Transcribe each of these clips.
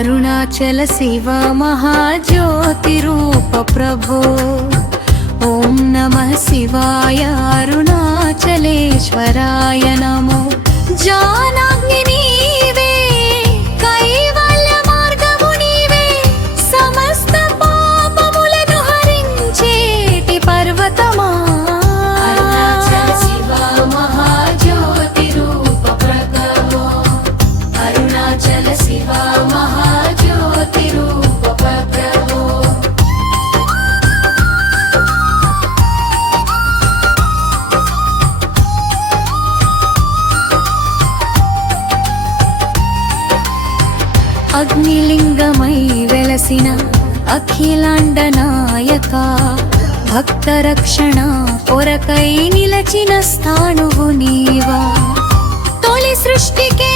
అరుణాచల శివ మహాజ్యోతిరూప ప్రభో. ఓం నమ శివాయ అరుణాచలేశ్వరాయ నమో. జానాగ్ని అగ్నిలింగమై వెలసిన అఖిలాండ నాయక భక్త రక్షణ కొరకై నిలచిన స్థానువు నీవా. తొలి సృష్టికే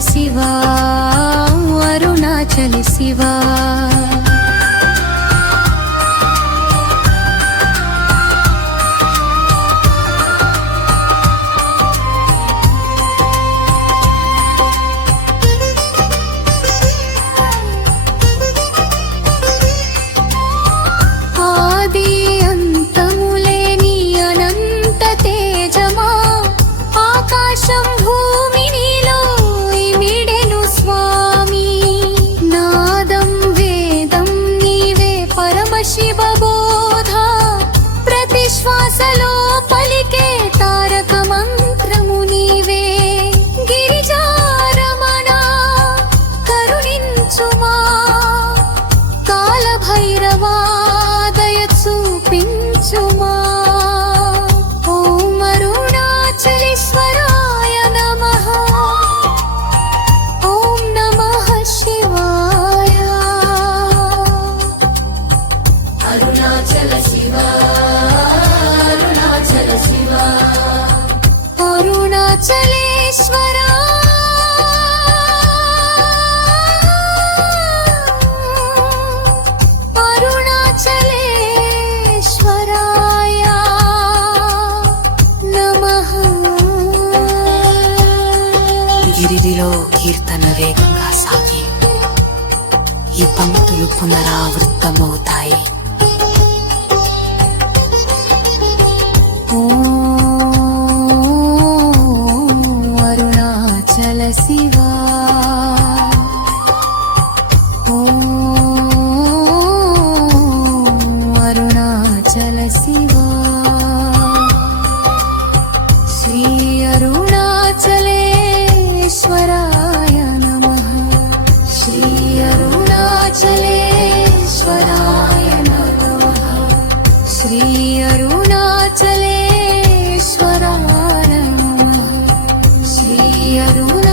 శివా వరుణాచలి శివా. గిరిలో కీర్తన వేగంగా సాగి. ఈ పంక్తులు పునరావృత్తమవుతాయి ఓ శివా. అరుణాచల శివా. శ్రీ అరుణాచలేశ్వరాయ నమ. శ్రీ అరుణాచలేశ్వరాయ నమ. శ్రీ అరుణాచలేశ్వరాయ నమ. శ్రీ అరుణ